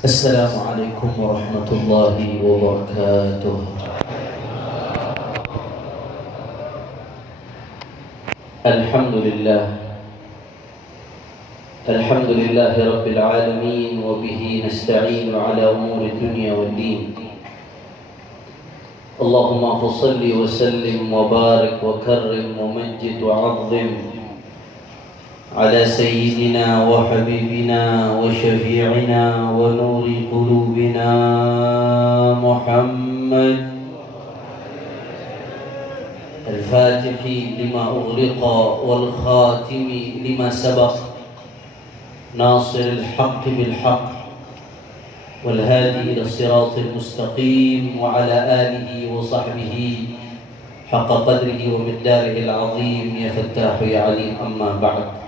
السلام عليكم ورحمة الله وبركاته. الحمد لله رب العالمين، وبه نستعين على أمور الدنيا والدين. اللهم صل وسلم وبارك وكرم ومجد وعظم على سيدنا وحبيبنا وشفيعنا ونور قلوبنا محمد الفاتح لما أغلق والخاتم لما سبق ناصر الحق بالحق والهادي إلى الصراط المستقيم وعلى آله وصحبه حق قدره ومقداره العظيم. يا فتاح يا عليم. أما بعد.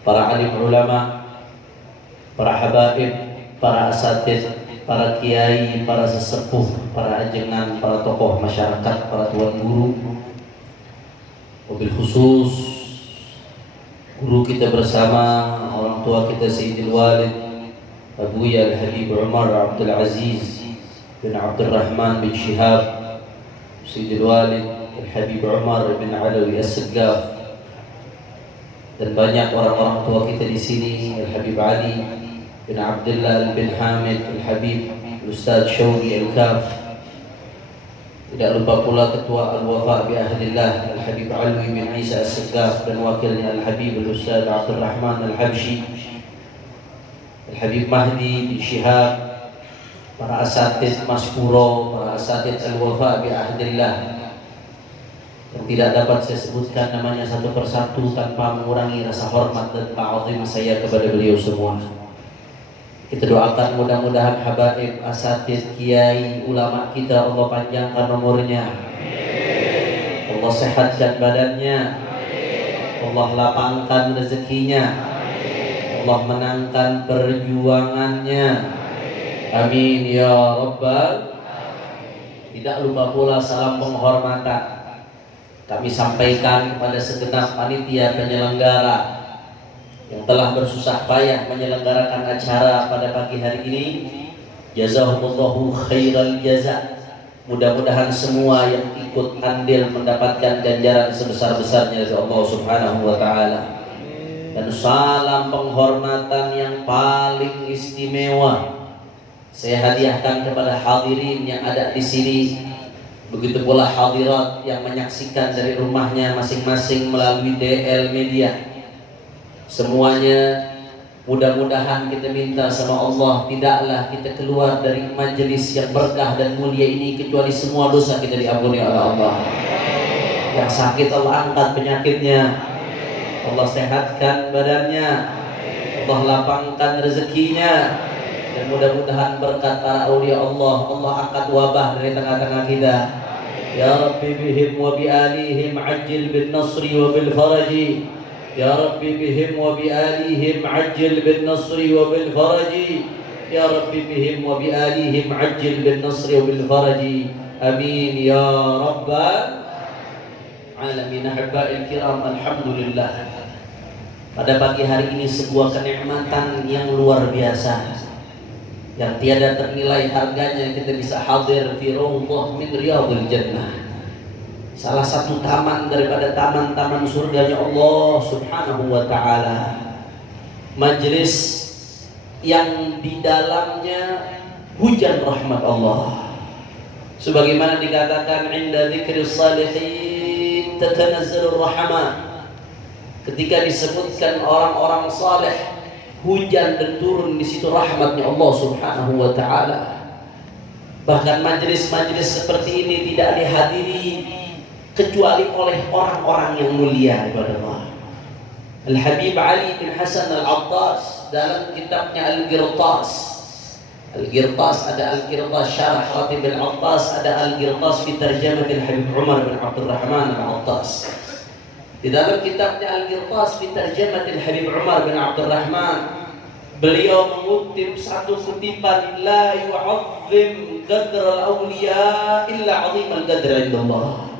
Para alim ulama, para habaib, para asatid, para kiai, para sesepuh, para ajengan, para tokoh masyarakat, para tuan guru, wabil khusus guru kita bersama, orang tua kita Sayyidil Walid Abuya Al-Habib Umar Abdul Aziz bin Abdul Rahman bin Shihab, Sayyidil Walid Al-Habib Umar bin Alawi As-Saggaf, dan banyak orang-orang tua kita di sini, Al-Habib Ali bin Abdullah bin Hamid Al-Habib, Ustaz Syawri Al-Kaf. Tidak lupa pula Ketua Al-Wafa bi Ahdillah Al-Habib Alwi bin Isa As-Saggaf, dan wakilnya Al-Habib Al-Ustaz Abdul Rahman Al-Habshi, Al-Habib Mahdi bin Shihab, para asatid Mas Puro, para asatid Al-Wafa bi Ahdillah yang tidak dapat saya sebutkan namanya satu persatu tanpa mengurangi rasa hormat dan ta'zim saya kepada beliau semua. Kita doakan mudah-mudahan habaib, asatid, kiai, ulama kita Allah panjangkan umurnya, Allah sehatkan badannya, Allah lapangkan rezekinya, Allah menangkan perjuangannya. Amin ya rabbal. Tidak lupa pula salam penghormatan kami sampaikan kepada segenap panitia penyelenggara yang telah bersusah payah menyelenggarakan acara pada pagi hari ini. Jazakumullahu khairal jaza. Mudah-mudahan semua yang ikut andil mendapatkan ganjaran sebesar-besarnya dari Allah Subhanahu wa taala. Dan salam penghormatan yang paling istimewa saya hadiahkan kepada hadirin yang ada di sini. Begitu pula hadirat yang menyaksikan dari rumahnya masing-masing melalui DL Media. Semuanya mudah-mudahan kita minta sama Allah, tidaklah kita keluar dari majelis yang berkah dan mulia ini kecuali semua dosa kita diampuni oleh Allah. Yang sakit Allah angkat penyakitnya, Allah sehatkan badannya, Allah lapangkan rezekinya, dan mudah-mudahan berkat para aulia Allah, Allah angkat wabah dari tengah-tengah kita. Ya Rabbi bihim wa bi'alihim ajil bin nasri wa bil faraji. Ya Rabbi bihim wa bi'alihim ajil bin nasri wa bil faraji. Ya Rabbi bihim wa bi'alihim ajil bin nasri wa bil faraji. Amin ya rabbal alamin. Ahibba'il kiram, alhamdulillah. Pada pagi hari ini sebuah kenikmatan yang luar biasa, yang tiada ternilai harganya. Kita bisa hadir fi rawdah min riyadil jannah, salah satu taman daripada taman-taman surganya Allah Subhanahu wa taala. Majelis yang di dalamnya hujan rahmat Allah, sebagaimana dikatakan inda dzikris salihin tatanazzalur rahmah. Ketika disebutkan orang-orang saleh, hujan dan turun di situ rahmatnya Allah Subhanahu wa taala. Bahkan majelis-majelis seperti ini tidak dihadiri kecuali oleh orang-orang yang mulia kepada Allah. Al-Habib Ali bin Hasan Al-Attas dalam kitabnya Al-Qirtas. Al-Qirtas ada Al-Qirtas Syarah Khatib Al-Attas, ada Al-Qirtas fi tarjamah Al-Habib Umar bin Abdul Rahman Al-Attas. Di dalam kitabnya Al-Qirtas fi tarjamah Al-Habib Umar bin Abdul Rahman, beliau mengutip satu kutipan, la yu'azzim qadra al-awliya illa 'azim al-qadr 'inda Allah.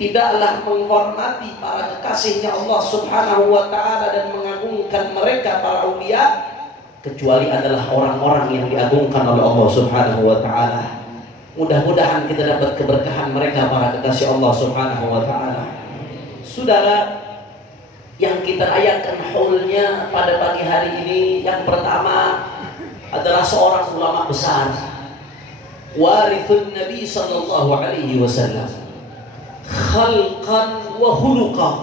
Tidaklah menghormati para kekasihnya Allah Subhanahu wa taala dan mengagungkan mereka para aulia kecuali adalah orang-orang yang diagungkan oleh Allah Subhanahu wa taala. Mudah-mudahan kita dapat keberkahan mereka, para kekasih Allah Subhanahu wa taala. Saudara, yang kita rayakan haulnya pada pagi hari ini, yang pertama adalah seorang ulama besar, warithun Nabi sallallahu alaihi wasallam, khalqan wa khuluqan.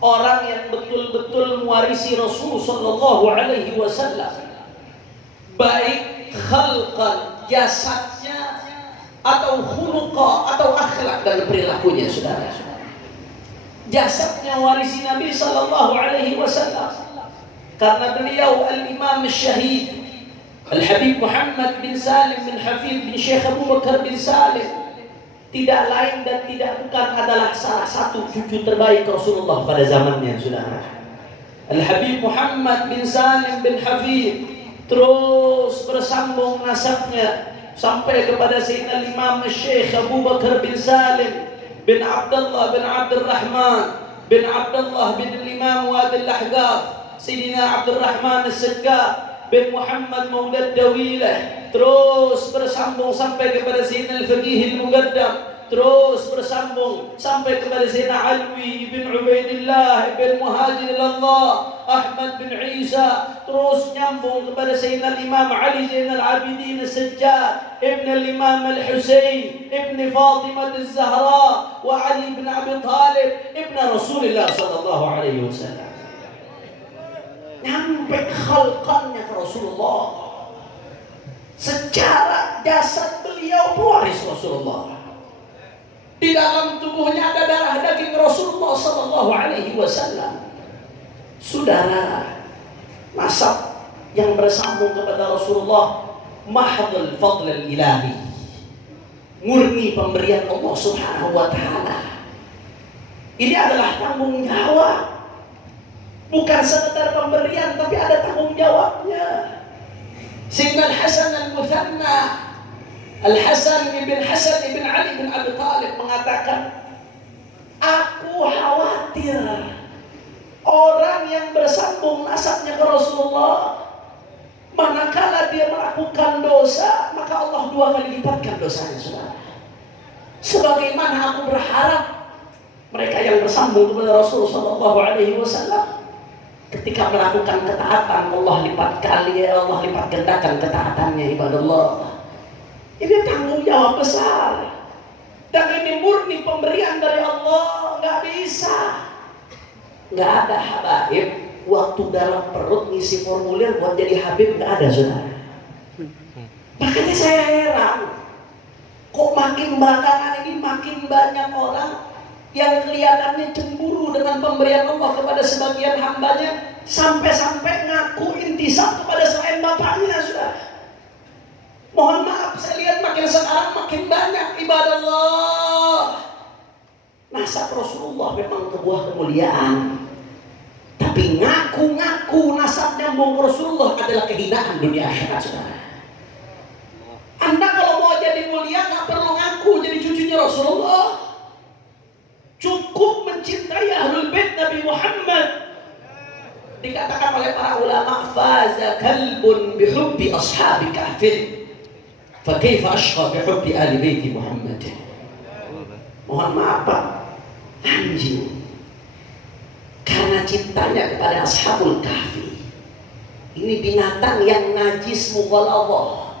Orang yang betul-betul mewarisi Rasul sallallahu alaihi wasallam, baik khalqan, jasadnya, atau khuluqa, atau akhlak dan perilakunya. Saudara, jasadnya warisi Nabi sallallahu alaihi wasallam karena beliau al-Imam Syahid Al-Habib Muhammad bin Salim bin Hafid bin Syekh Abu Bakar bin Salim tidak lain dan tidak bukan adalah salah satu cucu terbaik Rasulullah pada zamannya. Saudara, Al-Habib Muhammad bin Salim bin Hafid terus bersambung nasabnya sampai kepada Sayyidina Imam Syekh Abu Bakar bin Salim bin Abdullah bin Abdul Rahman bin Abdullah bin Imam Wadi al-Ahqaf, Sayyidina Abdul Rahman al-Sajjad bin Muhammad Maulad Dawilah, terus bersambung sampai kepada Sayyidina Al-Faqih Al-Muqaddam, terus bersambung sampai kepada Sayyidina Alwi bin Ubaidillah bin Muhajir Allah Ahmad bin Isa, terus nyambung kepada Sayyidina Imam Ali Zainal Abidin As-Sajjad ibn al-Imam Al-Husain ibn Fatimah Az-Zahra wa Ali bin Abi Talib ibn Rasulullah sallallahu alaihi wasallam. Nyampe khalqannya ke Rasulullah, secara jasad beliau pewaris Rasulullah. Di dalam tubuhnya ada darah daging Rasulullah sallallahu alaihi wasallam. Saudara, nasab yang bersambung kepada Rasulullah mahdhul fadl ilahi, murni pemberian Allah Subhanahu wa taala. Ini adalah tanggung jawab. Bukan sekedar pemberian, tapi ada tanggung jawabnya. Sayyidina Al-Hasan Al-Muthanna, Al-Hasan ibn Hasan ibn Ali bin Abi Talib mengatakan, aku khawatir orang yang bersambung nasabnya ke Rasulullah, manakala dia melakukan dosa, maka Allah 2 kali lipatkan dosanya. Saudara, sebagaimana aku berharap mereka yang bersambung kepada Rasulullah sallallahu alaihi wasallam ketika melakukan ketaatan, Allah lipat kali, Allah lipat gandakan ketaatannya. Ibadallah, ini tanggung jawab besar, dan ini murni pemberian dari Allah. Nggak bisa, nggak ada habaib waktu dalam perut ngisi formulir buat jadi habib, nggak ada. Saudara, makanya saya heran, kok makin belakangan ini makin banyak orang yang kelihatannya cemburu dengan pemberian Allah kepada sebagian hambanya, sampai-sampai ngaku intisab kepada selain bapaknya. Sudah, mohon maaf, saya lihat makin sekarang makin banyak. Ibadallah, nasab Rasulullah memang sebuah kemuliaan, tapi ngaku-ngaku nasab nyambung ke Rasulullah adalah kehinaan dunia akhirat. Saudara, Anda kalau mau jadi mulia nggak perlu ngaku jadi cucunya Rasulullah. Cukup mencintai Ahlul Bait Nabi Muhammad. Dikatakan oleh para ulama, faza kalbun bihubbi ashabi kahfin, fa kaifa ashqa bihubbi ahli baiti Muhammad. Mohon maaf Pak, anjing karena cintanya kepada ashabul kahfi. Ini binatang yang najis mughalladhah.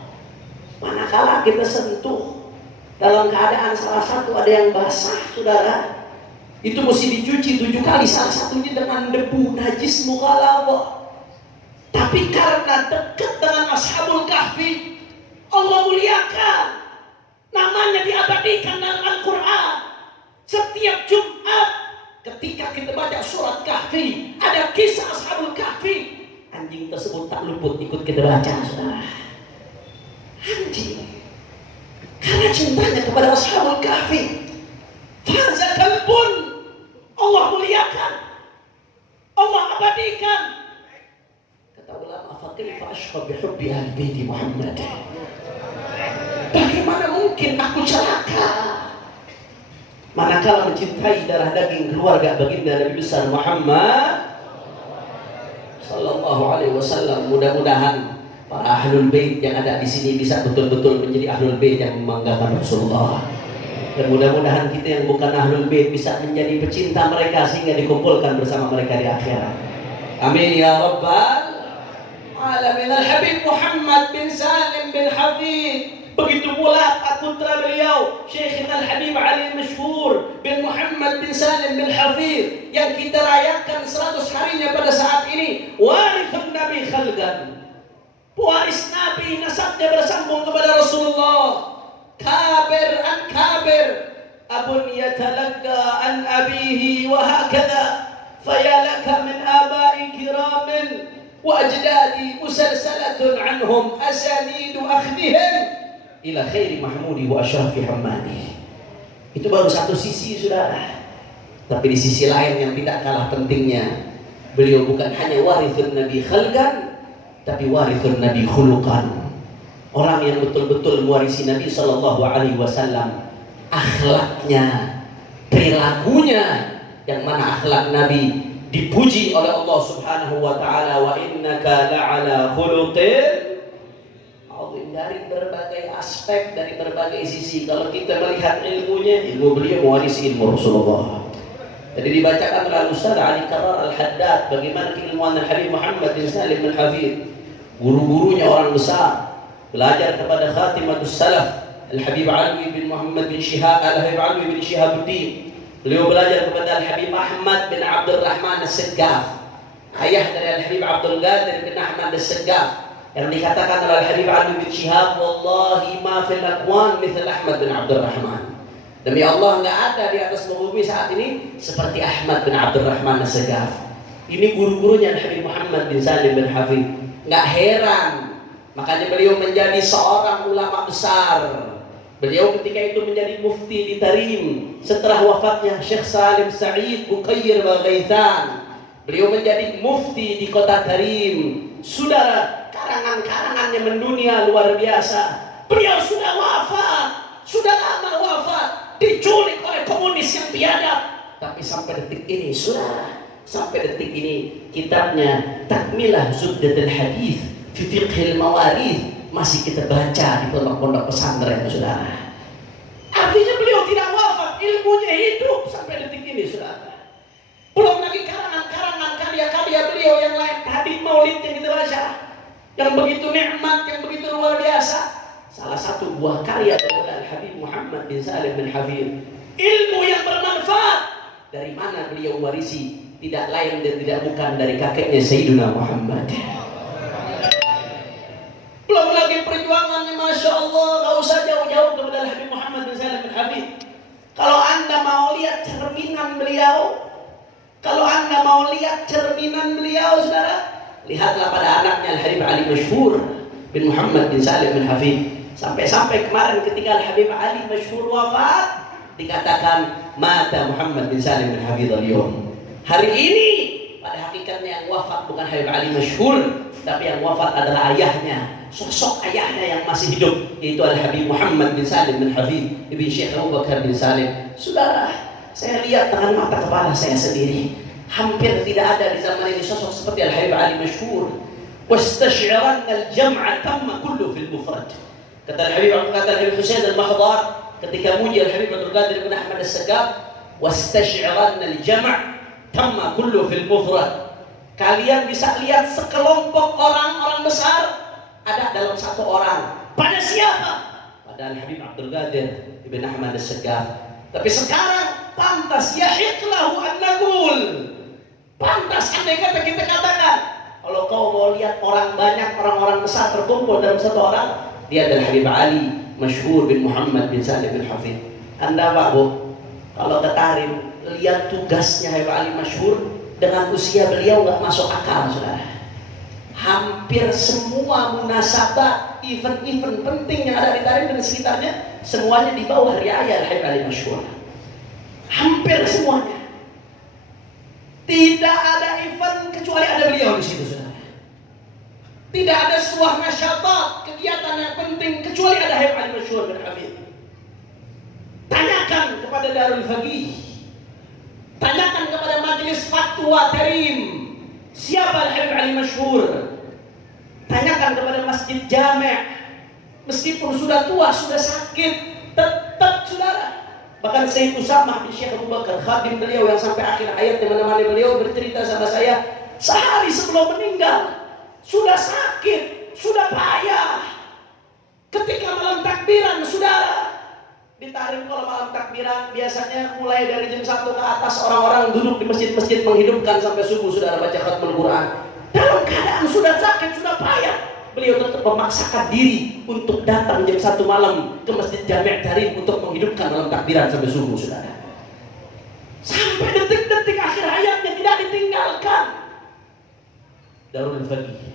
Manakala kita sentuh dalam keadaan salah satu ada yang basah, saudara, itu mesti dicuci 7 kali, salah satunya dengan debu najis mughalladhah. Tapi karena dekat dengan ashabul kahfi, Allah muliakan, namanya diabadikan dalam Al-Quran. Setiap Jumat ketika kita baca surat Kahfi, ada kisah ashabul kahfi. Anjing tersebut tak luput ikut kita baca. Saudara, anjing karena cintanya kepada ashabul kahfi, faza kalbun, Allah muliakan, Allah abadikan. Kata ulama, fa kaifa ashqa bihubbi ahli baiti Muhammad. Bagaimana mungkin aku celaka manakala mencintai darah daging keluarga baginda Nabi besar Muhammad sallallahu alaihi Wasallam. Mudah-mudahan para ahlul bait yang ada di sini bisa betul-betul menjadi ahlul bait yang membanggakan Rasulullah. Dan mudah-mudahan kita yang bukan ahlul bait bisa menjadi pecinta mereka sehingga dikumpulkan bersama mereka di akhirat. Amin ya rabbal alamin. Al-Habib Muhammad bin Salim bin Hafid. Begitu pula putra beliau Syekh Al-Habib Ali Masyhur bin Muhammad bin Salim bin Hafid yang kita rayakan 100 harinya pada saat ini. Warithun Nabi khalqan, pewaris Nabi, nasabnya bersambung kepada Rasulullah. Kabir an kabir, abun yatalaqqa an abihi wa hakadha fayalaka min abai kiramin wa ajdadi musalsalatun anhum asanidu akhdihim ila khairi mahmudi wa asyrafi hammadi. Itu baru satu sisi, saudara. Tapi di sisi lain yang tidak kalah pentingnya, beliau bukan hanya warithun Nabi khalqan, tapi warithun Nabi khuluqan. Orang yang betul-betul mewarisi Nabi sallallahu alaihi wasallam, akhlaknya, perilakunya, yang mana akhlak Nabi dipuji oleh Allah Subhanahu wa taala, wa innaka la'ala khuluqin dari berbagai aspek, dari berbagai sisi. Kalau kita melihat ilmunya, ilmu beliau mewarisi ilmu Rasulullah. Jadi dibacakan oleh Ustaz Ali Karar Al-Haddad bagaimana keilmuan Al-Habib Muhammad bin Salim bin Hafid. Guru-gurunya orang besar, belajar kepada Khatimatus Salaf Al-Habib Ali bin Muhammad bin Shihab, Al-Habib Ali bin Shihabuddin. Beliau belajar kepada Al-Habib Ahmad bin Abdul Rahman As-Saggaf, ayah dari Al-Habib Abdul Qadir bin Ahmad As-Saggaf, yang dikatakan oleh Habib Ali bin Shihab, wallahi ma fil aqwan mithl Ahmad bin Abdul Rahman. Demi Allah, enggak ada di atas bumi saat ini seperti Ahmad bin Abdul Rahman As-Saggaf. Ini guru-gurunya Habib Muhammad bin Salim bin Hafid. Enggak heran, makanya beliau menjadi seorang ulama besar. Beliau ketika itu menjadi mufti di Tarim setelah wafatnya Syekh Salim Sa'id Bukair Baghaithan. Beliau menjadi mufti di kota Tarim. Saudara, karangan-karangannya mendunia luar biasa. Beliau sudah wafat, sudah lama wafat, diculik oleh komunis yang biadab. Tapi sampai detik ini, saudara, sampai detik ini kitabnya Takmilah Zubdatul Hadith fi Fiqhil Mawarith masih kita baca di pondok-pondok pesantren, saudara. Artinya beliau tidak wafat, ilmunya hidup sampai detik ini, saudara. Belum lagi karangan-karangan karya-karya beliau yang lain, hadis maulid yang kita baca, yang begitu nikmat, yang begitu luar biasa. Salah satu buah karya daripada Al-Habib Muhammad bin Salim bin Hafid, ilmu yang bermanfaat. Dari mana beliau warisi? Tidak lain dan tidak bukan dari kakeknya Sayyidina Muhammad. Belum lagi perjuangannya, Masya Allah, gak usah jauh-jauh kepada Al-Habib Muhammad bin Salim bin Hafid. Kalau Anda mau lihat cerminan beliau, saudara, lihatlah pada anaknya Al-Habib Ali Masyhur bin Muhammad bin Salim bin Hafid. Sampai-sampai kemarin ketika Al-Habib Ali Masyhur wafat, dikatakan mata Muhammad bin Salim bin Hafid al-yawm. Hari ini pada hakikatnya yang wafat bukan Habib Ali Masyhur, tapi yang wafat adalah ayahnya, sosok ayahnya yang masih hidup, yaitu Al-Habib Muhammad bin Salim bin Hafid ibn Syekh Abu Bakar bin Salim. Saudara, saya lihat dengan mata kepala saya sendiri, hampir tidak ada di zaman ini sosok seperti Al-Habib Ali Masyhur. Wastash'iranna al-jam'a tamma kullu fil mufrad. Kata Al-Habib Husain al-Mahdar ketika muji Al-Habib Abdul Qadir bin Ahmad As-Saggaf, wastash'iranna al-jam' tamma kullu fil mufrad. Kalian bisa lihat sekelompok orang-orang besar ada dalam satu orang. Pada siapa? Pada Al-Habib Abdul Qadir bin Ahmad As-Saggaf. Tapi sekarang pantas yahiqlahu an naqul, pantas andai kata kita katakan, kalau kau mau lihat orang banyak, orang-orang besar terkumpul dalam satu orang, dia adalah Habib Ali Masyhur bin Muhammad bin Salim bin Hafid. Anda Pak Bu, kalau ke Tarim, lihat tugasnya Habib Ali Masyhur dengan usia beliau nggak masuk akal, saudara. Hampir semua munasabah, event-event penting yang ada di Tarim dan sekitarnya, semuanya di bawah riayah Habib Ali Masyhur. Hampir semuanya. Tidak ada event kecuali ada beliau di situ, saudara. Tidak ada sebuah nasyabat, kegiatan yang penting kecuali ada Habib Ali Masyhur bin Hafid. Tanyakan kepada Darul Faqih, tanyakan kepada Majelis Fatwa Tarim, siapa Habib Ali Masyhur? Masjid Jami', meskipun sudah tua, sudah sakit, tetap saudara. Bahkan Sayyid Usamah bin Syekh Abu Bakar, khadim beliau yang sampai akhir hayat menemani beliau, bercerita sama saya, sehari sebelum meninggal, sudah sakit, sudah payah. Ketika malam takbiran, saudara, ditarik kalau malam takbiran, biasanya mulai dari jam 1 ke atas orang-orang duduk di masjid-masjid menghidupkan sampai subuh, saudara, baca khatmul Quran. Dalam keadaan sudah sakit, sudah payah, beliau tetap memaksakan diri untuk datang jam 1 malam ke Masjid Jami' Karim untuk menghidupkan malam takbiran sampai subuh, saudara. Sampai detik-detik akhir hayatnya tidak ditinggalkan. Darul Faqih,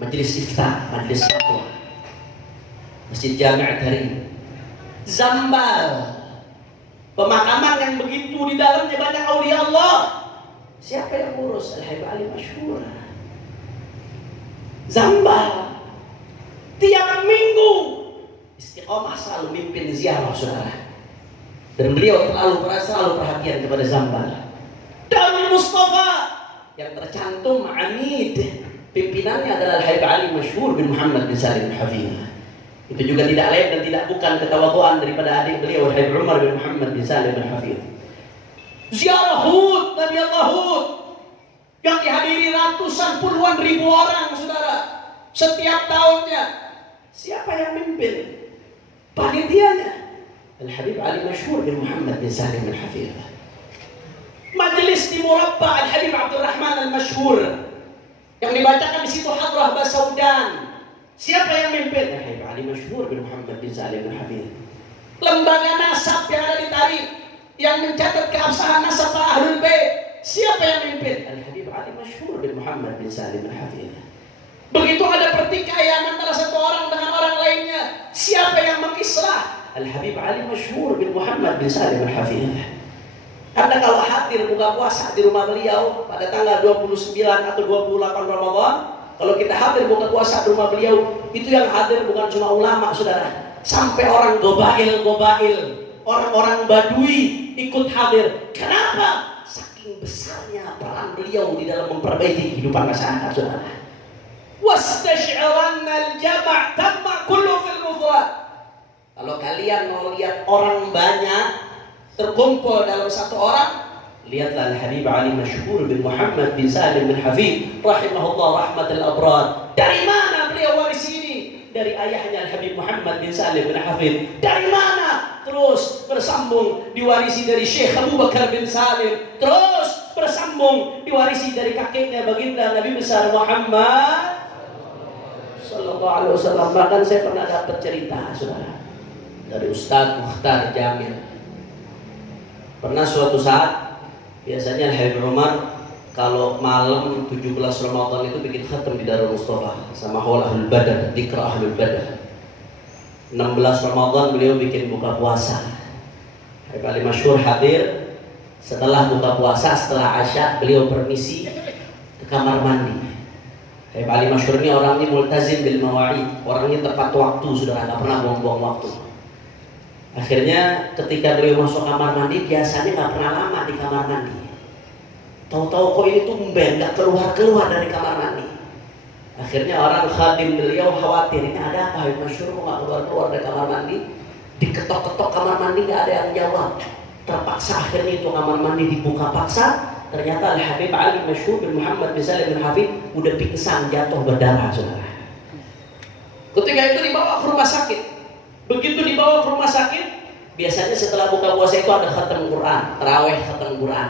majelis iftah, majelis fatwa, Masjid Jami' Karim. Zambal, pemakaman yang begitu di dalamnya banyak aulia Allah. Siapa yang ngurus? Al-Habib Ali Masyhur. Zambal, tiap minggu Istiqomah selalu mimpin ziarah, saudara. Dan beliau selalu perhatian kepada Zambal. Darul Mustafa yang tercantum Amid, pimpinannya adalah Al-Habib Ali Masyhur bin Muhammad bin Salim Al-Hafidh. Itu juga tidak lain dan tidak bukan ketawaduan daripada adik beliau Al-Habib Umar bin Muhammad bin Salim Al-Hafidh. Ziarah Hud, Nabi Allah Hud, yang dihadiri ratusan puluhan ribu orang, saudara, setiap tahunnya. Siapa yang mimpin? Panitianya Al-Habib Ali Masyhur bin Muhammad bin Salim Al-Hafidh. Majelis di Murabba Al-Habib Abdul Rahman Al-Masyhur yang dibacakan di situ Hadrah Basaudan. Siapa yang mimpin? Al-Habib Ali Masyhur bin Muhammad bin Salim Al-Hafidh. Lembaga nasab yang ada di Tarim yang mencatat keabsahan nasab para Ahlul Bait, siapa yang mimpin? Al-Habib Ali Masyhur bin Muhammad bin Salim Al-Hafidh. Begitu ada pertikaian antara satu orang dengan orang lainnya, siapa yang mengislah? Al-Habib Ali Masyhur bin Muhammad bin Salim Al-Hafidh. Anda kalau hadir buka puasa di rumah beliau pada tanggal 29 atau 28 Ramadan, kalau kita hadir buka puasa di rumah beliau, itu yang hadir bukan cuma ulama, saudara, sampai orang gobail, orang-orang badui ikut hadir. Kenapa? Saking besarnya peran beliau di dalam memperbaiki kehidupan masyarakat, saudara. Wastash'iranna al-jama' tamma kullu fil mufrad. Kalau kalian mau lihat orang banyak terkumpul dalam satu orang, lihatlah Al-Habib Ali Masyhur bin Muhammad bin Salim bin Hafidh rahimahullah rahmatul abrar. Dari mana beliau waris ini? Dari ayahnya Al-Habib Muhammad bin Salim bin Hafidh. Dari mana? Terus bersambung diwarisi dari Syekh Abu Bakar bin Salim. Terus bersambung diwarisi dari kakeknya baginda Nabi besar Muhammad sallallahu alaihi wasallam. Bahkan saya pernah dapat cerita, saudara, dari Ustaz Mukhtar Jamil. Pernah suatu saat, biasanya Al-Habib Umar kalau malam 17 Ramadan itu bikin khatam di Darul Mustafa sama Haul Ahlul Badar, Dzikra Ahlul Badar. 16 Ramadan beliau bikin buka puasa. Habib Ali Masyhur hadir setelah buka puasa, setelah Asya beliau permisi ke kamar mandi. Habib Ali Masyhur ini orangnya multazim bil mawa'id, orangnya tepat waktu, sudah nggak pernah buang-buang waktu. Akhirnya ketika beliau masuk kamar mandi, biasanya nggak pernah lama di kamar mandi. Tahu-tahu kok ini tumben nggak keluar dari kamar mandi. Akhirnya orang khadim beliau khawatir, ini ada apa Habib Masyhur kok nggak keluar dari kamar mandi? Diketok-ketok kamar mandi nggak ada yang jawab. Terpaksa akhirnya itu kamar mandi dibuka paksa. Ternyata Al-Habib Ali Masyhur bin Muhammad bin Salim bin Hafidh udah pingsan, jatuh berdarah, saudara. Ketika itu dibawa ke rumah sakit. Begitu dibawa ke rumah sakit, biasanya setelah buka puasa itu ada khatam Quran, tarawih khatam Quran.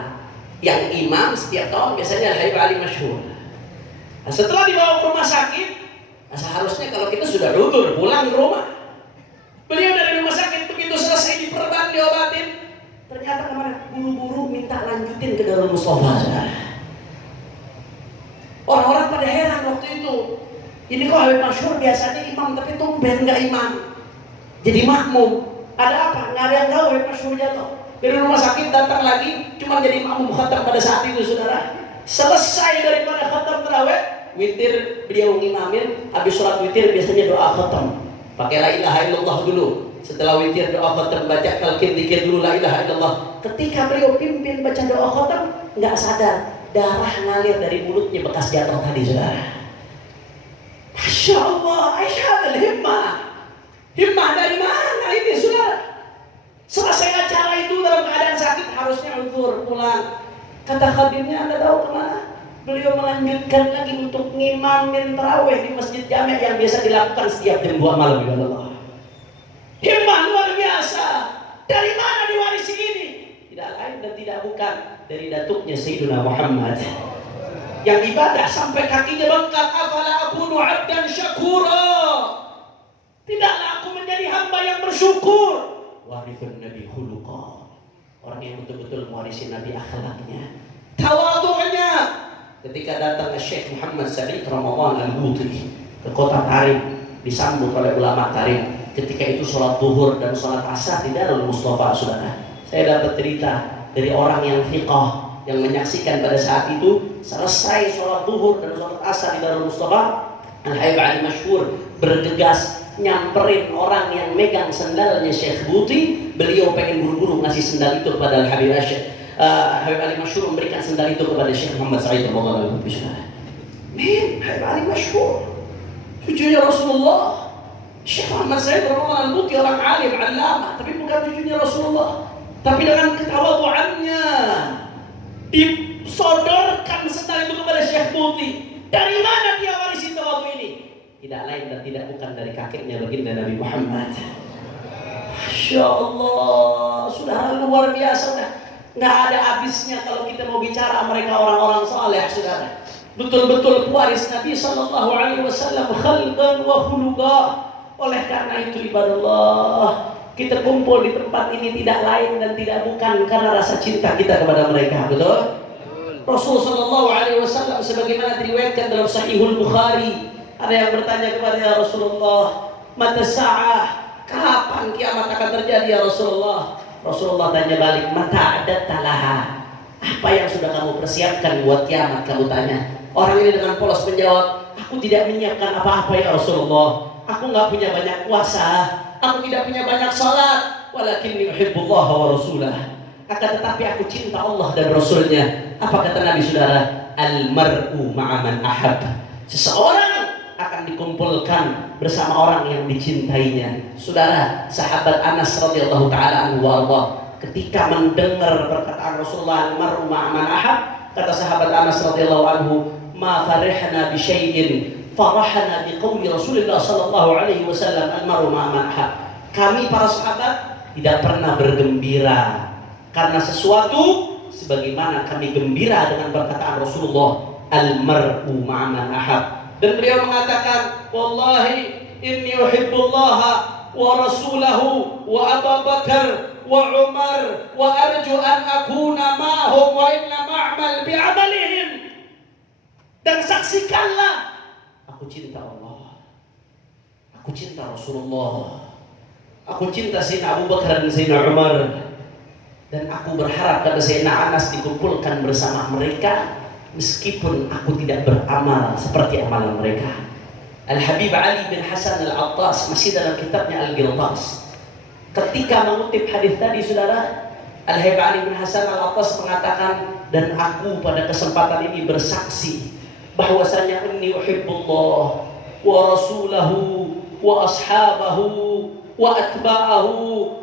Yang imam setiap tahun biasanya Al-Habib Ali Masyhur. Nah, setelah dibawa ke rumah sakit, nah seharusnya kalau kita sudah udur pulang ke rumah. Beliau dari rumah sakit begitu selesai diperban, diobatin, ternyata kemana? Buru-buru minta lanjutin ke Darul Mustafa, saudara. Orang-orang pada heran waktu itu. Ini kok Habib Masyhur biasanya imam tapi tumben nggak imam, jadi makmum. Ada apa? Nggak ada yang tahu Habib Masyhur jatuh. Dari rumah sakit datang lagi, cuma jadi makmum khatam pada saat itu, saudara. Selesai daripada khatam tarawih, witir beliau ngimamin. Habis sholat witir biasanya doa khatam. Pakai la ilaha illallah dulu. Setelah witir doa khatam, baca talqin dzikir dulu la ilaha illallah. Ketika beliau pimpin baca doa khatam, nggak sadar darah ngalir dari mulutnya bekas jatuh tadi, saudara. Masya Masya Allah, Aisyah himmah. Himmah dari mana ini saudara? Selesai acara itu dalam keadaan sakit harusnya uzur pulang. Kata khadimnya, Anda tahu kemana? Beliau melanjutkan lagi untuk ngimamin tarawih di Masjid Jami' yang biasa dilakukan setiap jam 2 malam. Ya Allah. Himmah luar biasa. Dari mana diwarisi ini? Tidak lain dan tidak bukan dari datuknya Sayyidina Muhammad yang ibadah sampai kakinya bengkak. Afala akunu abdan syakura. Tidaklah aku menjadi hamba yang bersyukur. Warithun Nabi khuluqa. Orang yang betul-betul mewarisi Nabi akhlaknya, tawadhu'nya. Ketika datang Syekh Muhammad Sa'id Ramadan Al-Buti ke kota Tarim, disambut oleh ulama Tarim. Ketika itu sholat zuhur dan sholat asar di Darul Mustafa, saudara. Saya dapat cerita dari orang yang fiqh yang menyaksikan pada saat itu selesai sholat zuhur dan sholat asar di Darul Mustafa, Al-Habib Ali Masyhur bergegas nyamperin orang yang megang sendalnya Syekh Buti. Beliau pengen buru-buru ngasih sendal itu kepada Al-Habib Habib Ali Masyhur, memberikan sendal itu kepada Syekh Muhammad Sa'id Ramadan Al-Buti. Habib Ali Masyhur, cucunya Rasulullah. Syekh Muhammad Sa'id Ramadan Al-Buti orang alim, allamah, tapi bukan cucunya Rasulullah. Tapi dengan ketawadhu'annya disodorkan sendal itu kepada Syekh Buti. Dari mana dia warisi tawadhu ini? Tidak lain dan tidak bukan dari kakeknya baginda Nabi Muhammad. Masya Allah, sudah luar biasa. Nggak ada habisnya kalau kita mau bicara mereka orang-orang saleh, saudara. Betul-betul pewaris Nabi Sallallahu Alaihi Wasallam khalqan wa khuluqa. Oleh karena itu ibadallah, kita kumpul di tempat ini tidak lain dan tidak bukan karena rasa cinta kita kepada mereka, betul? Rasul Sallallahu Alaihi Wasallam sebagaimana diriwayatkan dalam Sahihul Bukhari, ada yang bertanya kepada ya Rasulullah, mata sa'ah, kapan kiamat akan terjadi ya Rasulullah? Rasulullah tanya balik, mata adat talaha, apa yang sudah kamu persiapkan buat kiamat? Kamu tanya. Orang ini dengan polos menjawab, aku tidak menyiapkan apa-apa ya Rasulullah. Aku nggak punya banyak puasa, aku tidak punya banyak salat, walakinni uhibbullah wa rasulah. Akan tetapi aku cinta Allah dan Rasulnya. Apa kata Nabi saudara? Al-mar'u ma'aman ahab. Seseorang akan dikumpulkan bersama orang yang dicintainya. Saudara, sahabat Anas radhiyallahu taala anhu warḍah, ketika mendengar perkataan Rasulullah al-mar'u ma'aman ahab, kata sahabat Anas radhiyallahu anhu, ma farihna bi syai'in farahna bi qauli Rasulullah sallallahu alaihi wasallam al-mar'u ma'aman ahab. Kami para sahabat tidak pernah bergembira karena sesuatu sebagaimana kami gembira dengan perkataan Rasulullah al-mar'u ma'aman ahab. Dan beliau mengatakan, wallahi inni uhibbullaha wa rasulahu wa Abu Bakar wa Umar wa arju an akuna ma'hum wa inna ma'mal bi'amalihim. Dan saksikanlah, aku cinta Allah, aku cinta Rasulullah, aku cinta Sayyidina Abu Bakar dan Sayyidina Umar, dan aku berharap kata Sayyidina Anas dikumpulkan bersama mereka meskipun aku tidak beramal seperti amalan mereka. Al-Habib Ali bin Hasan Al-Attas masih dalam kitabnya Al-Ghirtas, ketika mengutip hadis tadi saudara, Al-Habib Ali bin Hasan Al-Attas mengatakan, dan aku pada kesempatan ini bersaksi bahwasanya inni uhibbullah wa rasulahu wa ashabahu wa atba'ahu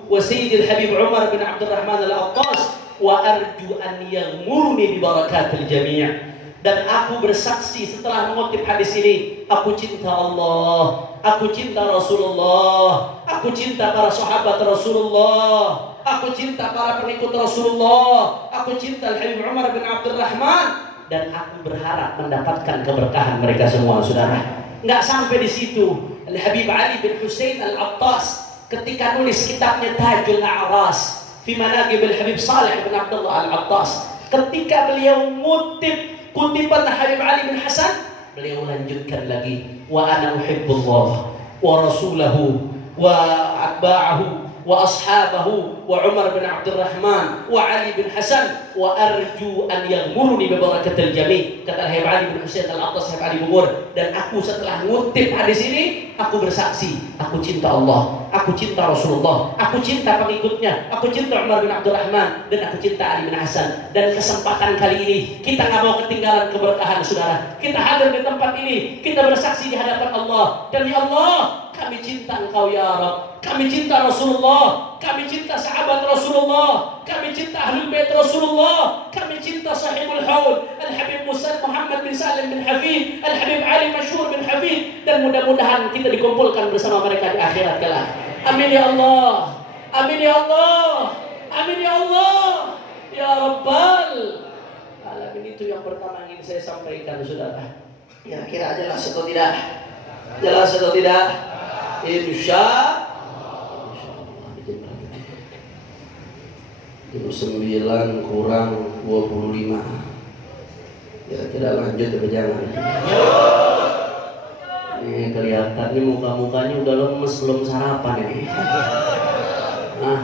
wa sayyidil Habib Umar bin Abdurrahman Al-Attas wa arju an yaghmurni bi barakatil jami'. Dan aku bersaksi setelah mengutip hadis ini, aku cinta Allah, aku cinta Rasulullah, aku cinta para sahabat Rasulullah, aku cinta para pengikut Rasulullah, aku cinta Habib Umar bin Abdurrahman, dan aku berharap mendapatkan keberkahan mereka semua, saudara. Nggak sampai di situ, Al-Habib Ali bin Husain Al-Attas ketika nulis kitabnya Tajul A'ras fi Manaqib Al-Habib Salih bin Abdullah Al-Attas, ketika beliau ngutip kutipan Habib Ali bin Hasan, beliau lanjutkan lagi, wa ana uhibbullah wa rasulahu wa atba'ahu wa ashabahu wa Umar bin Abdurrahman wa Ali bin Hasan wa arju an yaghmuruni bi barakatil jami'. Kata Habib Ali bin Husain Al-Attas, Habib Ali Bungur, dan aku setelah ngutip hadis ini, aku bersaksi, aku cinta Allah, aku cinta Rasulullah, aku cinta pengikutnya, aku cinta Umar bin Abdurrahman, dan aku cinta Ali bin Hasan. Dan kesempatan kali ini kita nggak mau ketinggalan keberkahan, saudara. Kita hadir di tempat ini, kita bersaksi di hadapan Allah, dan ya Allah, kami cinta Engkau ya Rabb, kami cinta Rasulullah, kami cinta sahabat Rasulullah, kami cinta Ahlul Bait Rasulullah, kami cinta Sahibul Haud Al-Habib Musa Muhammad bin Salim bin Hafid, Al-Habib Ali Masyhur bin Hafid, dan mudah-mudahan kita dikumpulkan bersama mereka di akhirat kelak. Amin ya Allah, amin ya Allah, amin ya Allah, ya Rabbal Alamin. Itu yang pertama ingin saya sampaikan, saudara. Kira-kira jelas atau tidak? Jelas atau tidak? Insya Allah. Jam 9 kurang 25. Kira-kira lanjut atau jangan? Ini kelihatannya muka-mukanya udah lemes, belum sarapan ini. Nah,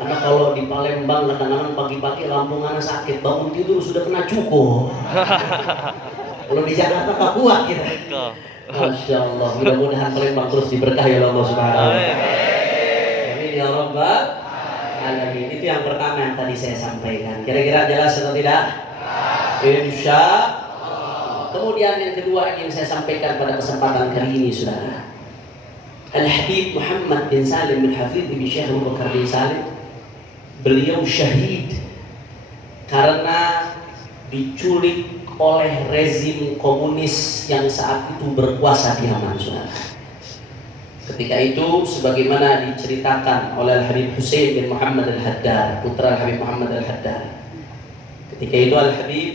karena kalau di Palembang kadang-kadang pagi-pagi lambung anak sakit, bangun tidur sudah kena cuko. Kalau di Jakarta tak kuat kita. Masya Allah, mudah-mudahan Palembang terus diberkahi oleh Allah Subhanahu wa Ta'ala. Amin ya Rabbal Alamin. Itu yang pertama yang tadi saya sampaikan. Kira-kira jelas atau tidak? Insya Allah. Kemudian yang kedua yang saya sampaikan pada kesempatan kali ini, saudara. Al-Habib Muhammad bin Salim bin Hafid bin Syekh Abu Bakar bin Salim, beliau syahid karena diculik oleh rezim komunis yang saat itu berkuasa di Yaman, saudara. Ketika itu sebagaimana diceritakan oleh Al-Habib Husain bin Muhammad Al-Haddad, putra Al-Habib Muhammad Al-Haddad. Ketika itu Al-Habib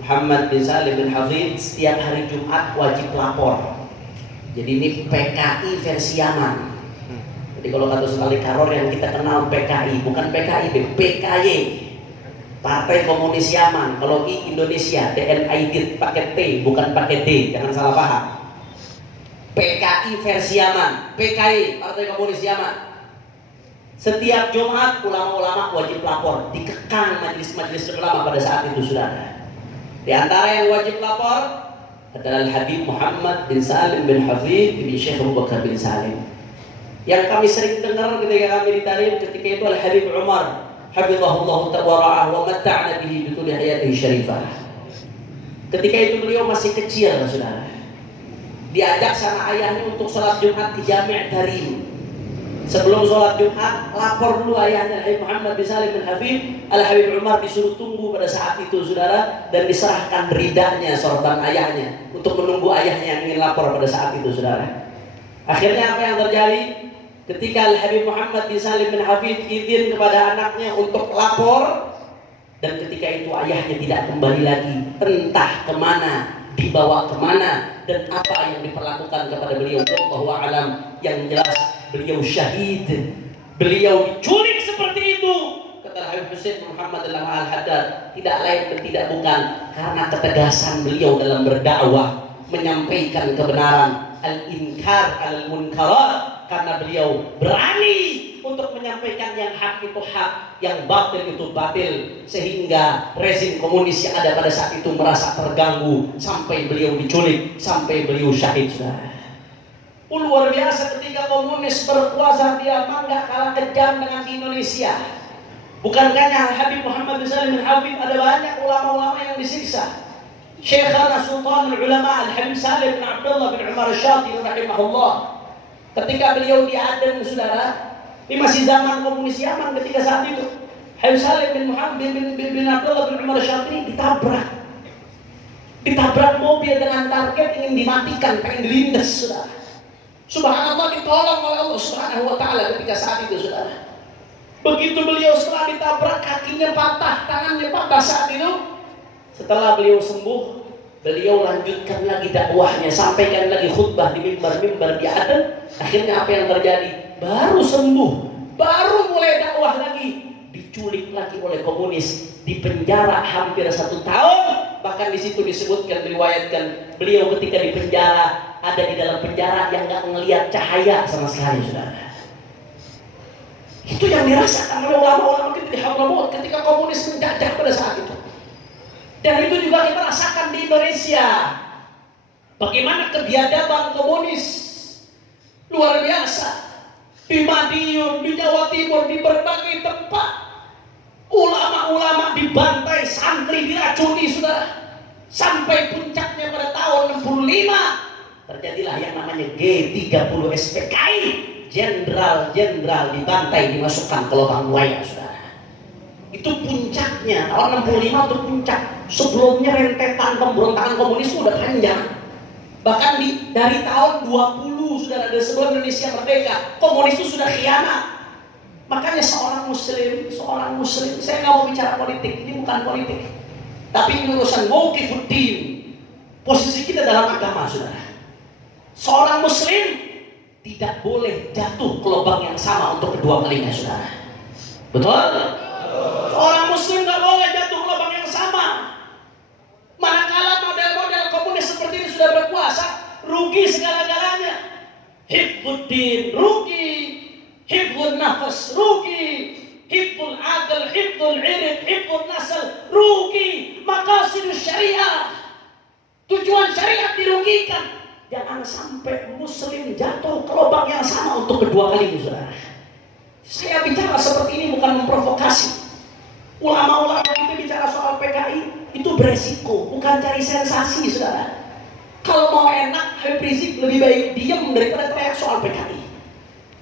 Muhammad bin Salim bin Hafid setiap hari Jumat wajib lapor. Jadi ini PKI versi Yaman. Jadi kalau kata sekali Karor yang kita kenal PKI, bukan PKI, PKY, Partai Komunis Yaman. Kalau I Indonesia, DNID pakai T, bukan pakai D, jangan salah paham. PKI versi Yaman, PKI Partai Komunis Yaman. Setiap Jumat ulama-ulama wajib lapor, dikekang majelis-majelis ulama pada saat itu, saudara. Di antara yang wajib lapor adalah Habib Muhammad bin Salim bin Hafid bin Syekh Abu Bakar bin Salim. Yang kami sering dengar ketika kami ditalim ketika itu adalah Habib Umar hafizahullah ta'ala wa matta'na bihi bituli hayatihi syarifah. Ketika itu beliau masih kecil, saudara. Diajak sama ayahnya untuk sholat Jumat di Jami' Tarim. Sebelum sholat Jumat, lapor dulu ayahnya Habib Muhammad bin Salim bin Hafid. Al-Habib Umar disuruh tunggu pada saat itu, saudara, dan diserahkan ridanya sorban ayahnya untuk menunggu ayahnya yang ingin lapor pada saat itu, saudara. Akhirnya apa yang terjadi? Ketika Al-Habib Muhammad bin Salim bin Hafid izin kepada anaknya untuk lapor, dan ketika itu ayahnya tidak kembali lagi, entah kemana, dibawa kemana, dan apa yang diperlakukan kepada beliau, wallahu a'lam. Yang jelas beliau syahid, beliau diculik seperti itu. Kata Habib Husain Muhammad Al-Haddad, tidak lain dan tidak bukan karena ketegasan beliau dalam berdakwah, menyampaikan kebenaran, al-inkar al-munkarat, karena beliau berani untuk menyampaikan yang hak itu hak, yang batil itu batil, sehingga rezim komunis yang ada pada saat itu merasa terganggu sampai beliau diculik, sampai beliau syahid, saudara. Luar biasa ketika komunis berkuasa di Yaman, nggak kalah kejam dengan di Indonesia. Bukankah Habib Muhammad bin Salim bin Hafid ada banyak ulama-ulama yang disiksa? Syekhana Sultan Ulama Al-Habib Salim bin Abdullah bin Umar Syatili rahimahullah, ketika beliau di Aden, saudara, ini masih zaman komunis Yaman ketika saat itu, Habib Salim bin Muhammad bin Abdullah bin Umar Syatili ditabrak mobil dengan target ingin dimatikan, pengen dilindas, saudara. Subhanallah, ditolong oleh Allah Subhanahu wa Ta'ala ketika saat itu, saudara. Begitu beliau setelah ditabrak, kakinya patah, tangannya patah saat itu. Setelah beliau sembuh, beliau lanjutkan lagi dakwahnya, sampaikan lagi khutbah di mimbar-mimbar di Aden. Akhirnya apa yang terjadi? Baru sembuh, baru mulai dakwah lagi, diculik lagi oleh komunis, dipenjara hampir 1 tahun. Bahkan di situ disebutkan, diriwayatkan, beliau ketika di penjara ada di dalam penjara yang nggak ngelihat cahaya sama sekali, saudara. Itu yang dirasakan oleh ulama-ulama kita di Hadramaut ketika komunis menjajah pada saat itu. Dan itu juga kita rasakan di Indonesia. Bagaimana kebiadaban komunis luar biasa. Di Madiun, di Jawa Timur, di berbagai tempat ulama-ulama dibantai, santri diracuni, saudara. Sampai puncaknya pada tahun 65 terjadilah yang namanya G30 SPKI. Jenderal-jenderal dibantai, dimasukkan ke lubang buaya, saudara. Itu puncaknya, tahun 65 itu puncak. Sebelumnya rentetan pemberontakan komunis itu udah panjang. Bahkan dari tahun 20, saudara, dari sebelum Indonesia merdeka, komunis itu sudah khianat. Makanya seorang muslim, saya nggak mau bicara politik, ini bukan politik. Tapi ini urusan mauqifuddin. Posisi kita dalam agama, saudara. Seorang muslim tidak boleh jatuh ke lubang yang sama untuk kedua kalinya, saudara. Betul? Seorang muslim nggak boleh jatuh ke lubang yang sama. Manakala model-model komunis seperti ini sudah berkuasa, rugi segala-galanya. Hifdzuddin rugi, hifdzun nafas rugi, hifdzul aql, hifdzul irq, hifdzul nasl rugi, maqasidus syariah, tujuan syariat dirugikan. Jangan sampai muslim jatuh ke lubang yang sama untuk kedua kalinya, saudara. Saya bicara seperti ini bukan memprovokasi. Ulama-ulama itu bicara soal PKI itu beresiko, bukan cari sensasi, saudara. Kalau mau enak, Habib Rizik lebih baik diam daripada teriak soal PKI.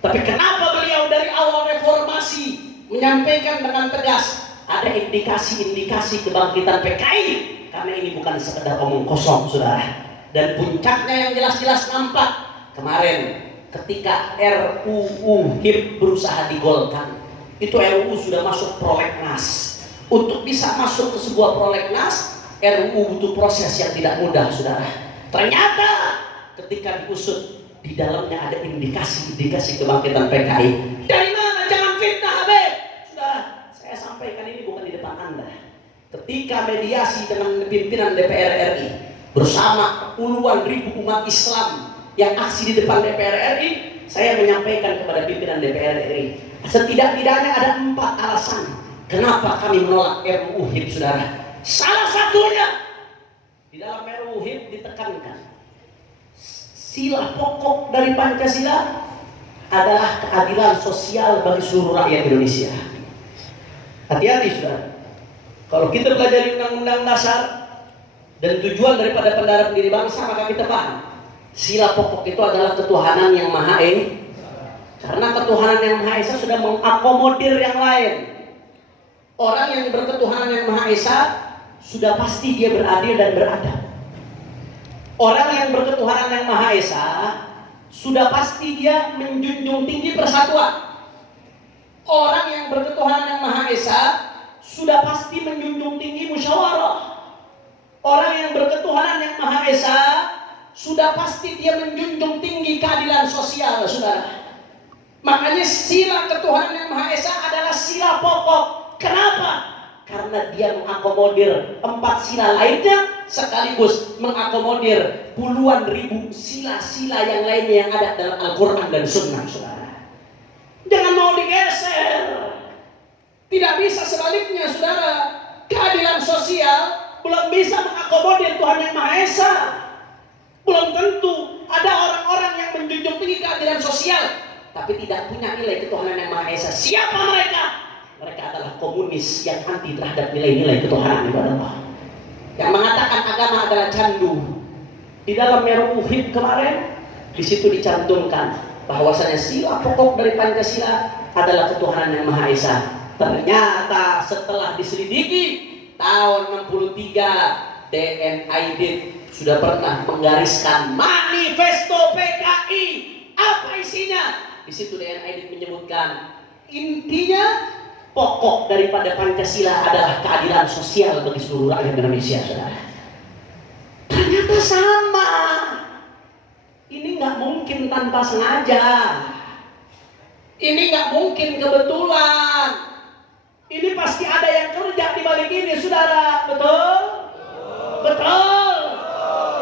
Tapi kenapa beliau dari awal reformasi menyampaikan dengan tegas ada indikasi-indikasi kebangkitan PKI? Karena ini bukan sekedar omong kosong, saudara. Dan puncaknya yang jelas-jelas nampak kemarin ketika RUU HIP berusaha digolkan. Itu RUU sudah masuk prolegnas. Untuk bisa masuk ke sebuah prolegnas, RUU butuh proses yang tidak mudah, saudara. Ternyata ketika diusut, di dalamnya ada indikasi kebangkitan PKI. Dari mana? Jangan fitnah, Habib. Saudara, saya sampaikan ini bukan di depan Anda. Ketika mediasi dengan pimpinan DPR RI bersama puluhan ribu umat Islam yang aksi di depan DPR RI, saya menyampaikan kepada pimpinan DPR RI, setidak-tidaknya ada 4 alasan kenapa kami menolak RUU HIP, saudara. Salah satunya di dalam RUU HIP ditekankan sila pokok dari Pancasila adalah keadilan sosial bagi seluruh rakyat Indonesia. Hati-hati, saudara. Kalau kita pelajari Undang-Undang Dasar dan tujuan daripada pendarah pendiri bangsa, maka kita paham sila pokok itu adalah ketuhanan yang Maha Esa. Karena ketuhanan yang Maha Esa sudah mengakomodir yang lain. Orang yang berketuhanan yang Maha Esa sudah pasti dia beradil dan beradab. Orang yang berketuhanan yang Maha Esa sudah pasti dia menjunjung tinggi persatuan. Orang yang berketuhanan yang Maha Esa sudah pasti menjunjung tinggi musyawarah. Orang yang berketuhanan yang Maha Esa sudah pasti dia menjunjung tinggi keadilan sosial, saudara. Makanya sila ketuhanan yang Maha Esa adalah sila pokok. Kenapa? Karena dia mengakomodir 4 sila lainnya sekaligus mengakomodir puluhan ribu sila-sila yang lainnya yang ada dalam Al-Quran dan Sunnah, saudara. Jangan mau digeser. Tidak bisa sebaliknya, saudara. Keadilan sosial belum bisa mengakomodir Tuhan yang Maha Esa. Belum tentu. Ada orang-orang yang menjunjung tinggi keadilan sosial tapi tidak punya nilai ketuhanan yang Maha Esa. Siapa mereka? Mereka adalah komunis yang anti terhadap nilai-nilai ketuhanan kepada Allah, yang mengatakan agama adalah candu. Di dalam RUU HIP kemarin, di situ dicantumkan bahwasanya sila pokok dari Pancasila adalah ketuhanan yang Maha Esa. Ternyata setelah diselidiki tahun 63, DNID sudah pernah menggariskan manifesto PKI. Apa isinya? Di situ DNID menyebutkan intinya pokok daripada Pancasila adalah keadilan sosial bagi seluruh rakyat Indonesia, saudara. Ternyata sama. Ini nggak mungkin tanpa sengaja. Ini nggak mungkin kebetulan. Ini pasti ada yang kerja di balik ini, saudara. Betul? Betul.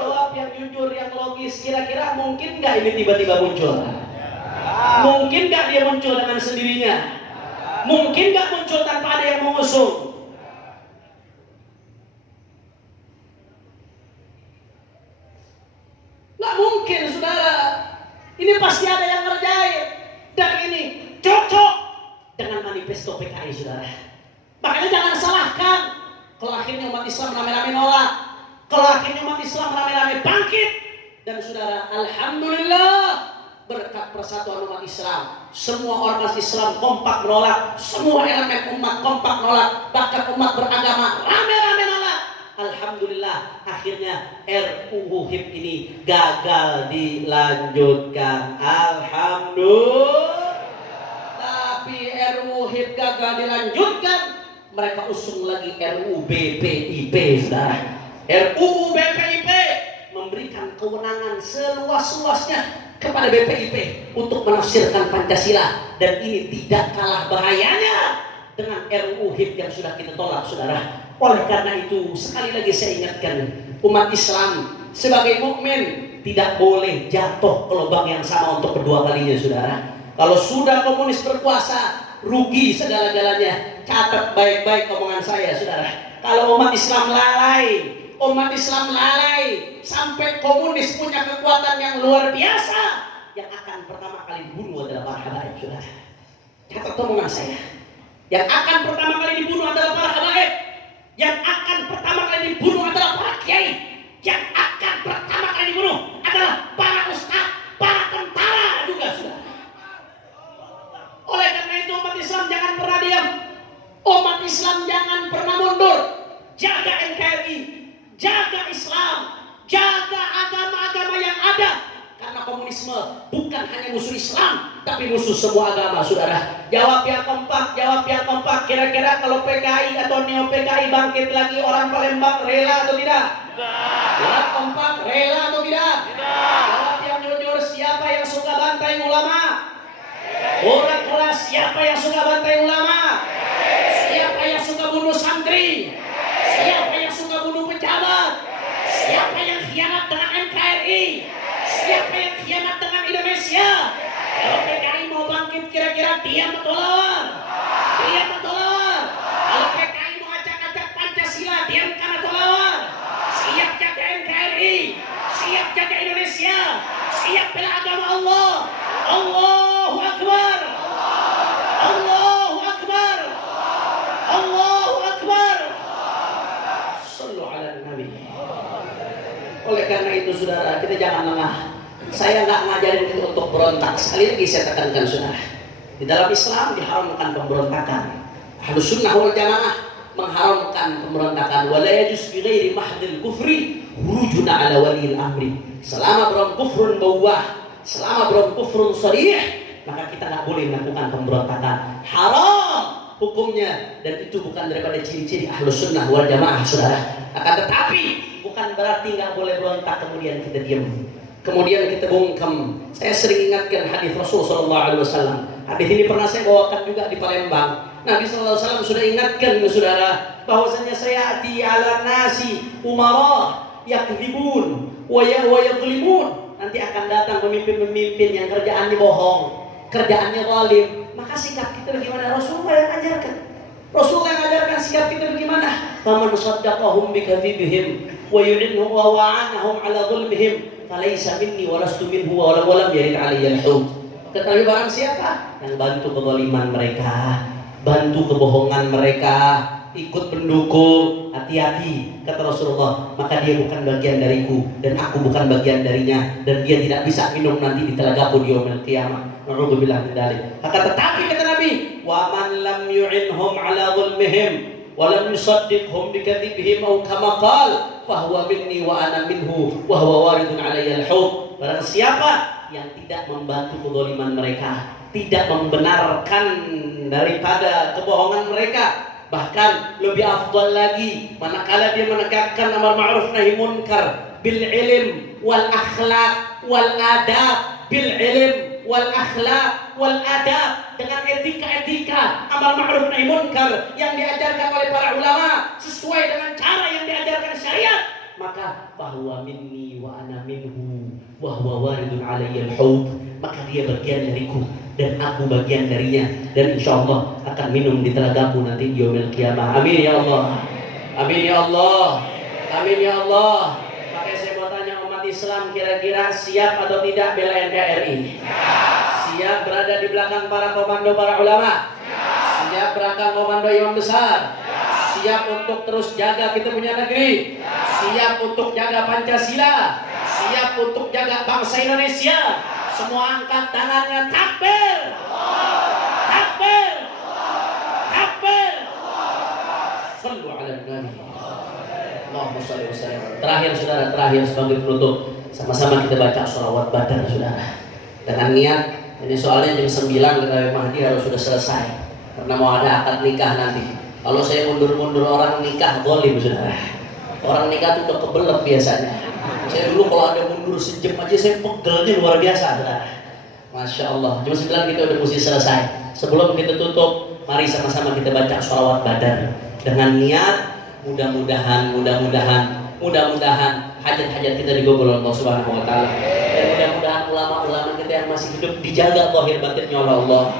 Jawab yang jujur, yang logis. Kira-kira mungkin nggak ini tiba-tiba muncul? Mungkin nggak dia muncul dengan sendirinya? Mungkin nggak muncul tanpa ada yang mengusung? Nggak mungkin, saudara. Ini pasti ada yang ngerjain. Dan ini cocok dengan manifesto PKI, saudara. Makanya jangan salahkan kalau akhirnya umat Islam rame-rame nolak, kalau akhirnya umat Islam rame-rame bangkit. Dan saudara, alhamdulillah, berkat persatuan umat Islam, semua ormas Islam kompak menolak, semua elemen umat kompak menolak, bahkan umat beragama rame-rame nolak. Alhamdulillah, akhirnya RUU HIP ini gagal dilanjutkan. Alhamdulillah. Tapi RUU HIP gagal dilanjutkan, mereka usung lagi RUU BPIP, saudara. RUU BPIP memberikan kewenangan seluas-luasnya kepada BPIP untuk menafsirkan Pancasila, dan ini tidak kalah bahayanya dengan RUU HIP yang sudah kita tolak, saudara. Oleh karena itu, sekali lagi saya ingatkan, umat Islam sebagai mukmin tidak boleh jatuh ke lubang yang sama untuk kedua kalinya, saudara. Kalau sudah komunis berkuasa, rugi segala-galanya. Catat baik-baik omongan saya, saudara. Kalau umat Islam lalai sampai komunis punya kekuatan yang luar biasa, yang akan pertama kali dibunuh adalah para habaib, saudara. Catat omongan saya. Yang akan pertama kali dibunuh adalah para habaib. Yang akan pertama kali dibunuh adalah para kiai. Yang akan pertama kali dibunuh adalah para ustaz, para tentara juga, saudara. Oleh karena itu, umat Islam jangan pernah diam. Umat Islam jangan pernah mundur. Jaga NKRI, jaga Islam, jaga agama-agama yang ada. Karena komunisme bukan hanya musuh Islam, tapi musuh semua agama, saudara. Jawab yang kompak, jawab yang kompak. Kira-kira kalau PKI atau Neo PKI bangkit lagi, orang Palembang rela atau tidak? Jawab kompak, rela atau tidak? Jawab yang jujur, siapa yang suka bantai ulama? Orang keras, siapa yang suka bantai ulama? Siapa yang suka bunuh santri? Siapa yang suka bunuh pejabat? Siapa yang khianat dengan NKRI? Siapa yang khianat dengan Indonesia? Kalau PKI mau bangkit, kira-kira diam atau lawan? Diam atau lawan? Kalau PKI mau acak-acak Pancasila, diamkan atau lawan? Siap jaga NKRI, siap jaga Indonesia, siap bela agama Allah. Allahu Akbar, Allahu Akbar, Allahu Akbar. Sallu ala Nabi. Oleh karena itu, saudara, kita jangan lengah. Saya nggak ngajarin kita untuk berontak. Sekali lagi saya tekankan, saudara, di dalam Islam diharamkan pemberontakan. Ahlus Sunnah wal Jamaah mengharamkan pemberontakan. Wala yajuz bi ghairi mahdil kufri khurujun ala waliyil amri. Selama belum kufrun bawah, selama belum kufrun sharih, maka kita nggak boleh melakukan pemberontakan. Haram hukumnya, dan itu bukan daripada ciri-ciri Ahlus Sunnah wal Jamaah, saudara. Akan tetapi bukan berarti nggak boleh berontak kemudian kita diam, kemudian kita bungkam. Saya sering ingatkan hadis Rasul Sallallahu Alaihi Wasallam. Hadis ini pernah saya bawakan juga di Palembang. Nabi Sallallahu Alaihi Wasallam sudah ingatkan, saudara, bahwasanya saya ati ala nasi umara yakdzibun wa yadhlimun. Nanti akan datang pemimpin-pemimpin yang kerjaannya bohong, kerjaannya zalim. Maka sikap kita bagaimana? Rasulullah yang ajarkan. Rasulullah yang ajarkan sikap kita bagaimana? Faman saddaqahum bikadzibihim wa yu'inhum wa wa'anahum ala dhulmihim falaysa minni wa lastu minhu wa lam yarid alayya al-hud. Tetapi barang siapa yang bantu kezaliman mereka, bantu kebohongan mereka, ikut mendukung, hati-hati, kata Rasulullah, maka dia bukan bagian dariku dan aku bukan bagian darinya, dan dia tidak bisa minum nanti di telagaku di yaumil qiyamah. Na'udzubillah min dzalik. Akan tetapi kata Nabi, wa man lam yu'inhum ala dhulmihim wa lam yusaddiqhum bikadzibihim aw kama qala fa huwa minni wa ana minhu wa huwa waridun alayya al-hud. Barang siapa yang tidak membantu kezaliman mereka, tidak membenarkan daripada kebohongan mereka, bahkan lebih afdal lagi manakala dia menegakkan amar ma'ruf nahi munkar bil ilm wal akhlaq wal adab, bil ilm wal akhlaq wal adab, dengan etika-etika amar ma'ruf nahi munkar yang diajarkan oleh para ulama sesuai dengan cara yang diajarkan syariat, maka bahwa minni wa ana minhu wa wa huwa waridun alayya al-haud, maka dia bagian dariku dan aku bagian darinya, dan insya Allah akan minum di telagaku nanti di yaumil qiyamah. Amin ya Allah. Amin ya Allah. Amin ya Allah. Makanya saya mau tanya umat Islam, kira-kira siap atau tidak bela NKRI? Siap berada di belakang para komando para ulama? Siap belakang komando imam besar? Siap untuk terus jaga kita punya negeri? Siap untuk jaga Pancasila? Siap untuk jaga bangsa Indonesia? Semua angkat tangannya, takbir! Takbir! Takbir! Sallu ala nabi. Allahumma shalli wa sallim. Terakhir saudara, terakhir sebagai penutup, sama-sama kita baca sholawat badar saudara. Dengan niat, ini soalnya jam 9 kita Mahdi harus sudah selesai, karena mau ada akad nikah nanti. Kalau saya mundur-mundur orang nikah zalim saudara. Orang nikah itu udah kebelet biasanya. Saya dulu kalau ada mundur sejam aja saya pegelnya luar biasa saudara. Masya Allah. Jam 9 kita udah mesti selesai. Sebelum kita tutup, mari sama-sama kita baca sholawat badar dengan niat mudah-mudahan hajat-hajat kita digabul oleh Allah Subhanahu wa taala. Dan mudah-mudahan ulama-ulama kita yang masih hidup dijaga zahir batinnya oleh Allah.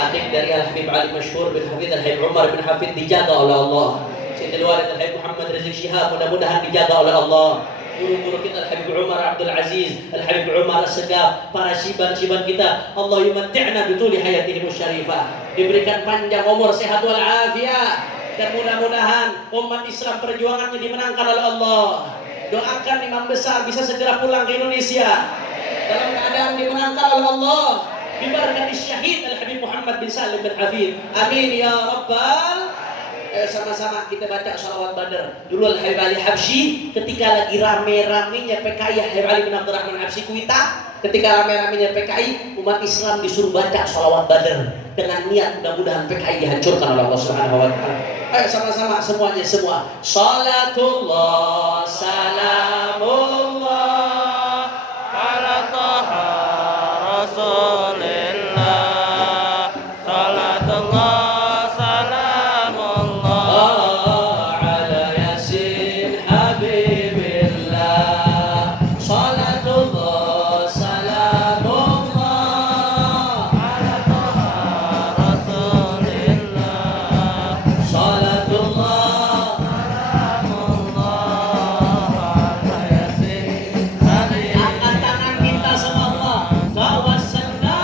Adik dari Al-Habib Ali Masyhur bin Hafidh Al-Habib Umar bin Hafidh dijaga oleh Allah. Sayyidul Walid Al-Habib Muhammad Rizik Syihab mudah-mudahan dijaga oleh Allah. Guru-guru kita Al-Habib Umar Abdul Aziz, Al-Habib Umar As-Segaf, para syiban-syiban kita, Allah yumatti'na bituli hayatihim syarifah. Diberikan panjang umur, sehat wal afiat, dan mudah-mudahan umat Islam perjuangannya dimenangkan oleh Allah. Doakan imam besar bisa segera pulang ke Indonesia dalam keadaan dimenangkan oleh Allah. Dibarakati syahid Al-Habib Muhammad bin Salim bin Hafidh. Amin ya Rabbal. Sama-sama kita baca sholawat badar. Dulu Al-Habib Ali Habsyi ketika lagi rame-ramenya PKI, Habib Ali bin Abdurrahman Habsyi Kuita, ketika rame-ramenya PKI, umat Islam disuruh baca sholawat badar dengan niat mudah-mudahan PKI dihancurkan oleh Allah Subhanahu wa taala. Ayo sama-sama semuanya semua. Salatullah salamullah ala taha rasulillah. Salatullah Tawassalna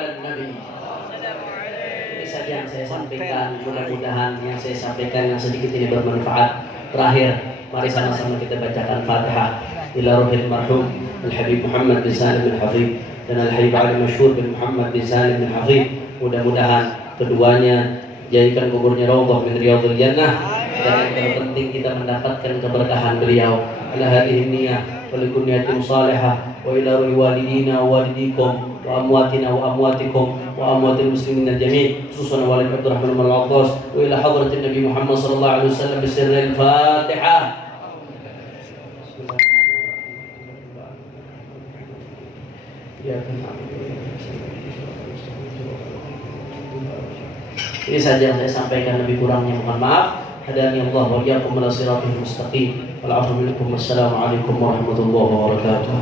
ala nabi. Ini saja yang saya sampaikan. Mudah-mudahan yang saya sampaikan yang sedikit ini bermanfaat. Terakhir, mari sama-sama kita bacakan Fatihah ila ruhil marhum Al-Habib Muhammad bin Salim bin Hafid dan Al-Habib Ali Masyhur bin Muhammad bin Salim bin Hafid. Mudah-mudahan keduanya jadikan kuburnya raudhah min riyadhil jannah, dan yang terpenting kita mendapatkan keberkahan beliau. Ala hadhihi niyyah wa likulli niyatin salihah wa ila ruhi walidina wa walidikum wa amwatina wa amwatikum wa amwatil muslimin jami', khususan walid Abdurrahman bin Al-Attas, wa ila hadratin Nabi Muhammad sallallahu alaihi wasallam bi sirril Fatihah. Ini saja yang saya sampaikan, lebih kurangnya mohon maaf. Hadani Allah wa iyyakum ila siratal mustaqim. Wal 'afwu minkum. Wassalamu alaikum warahmatullahi wabarakatuh.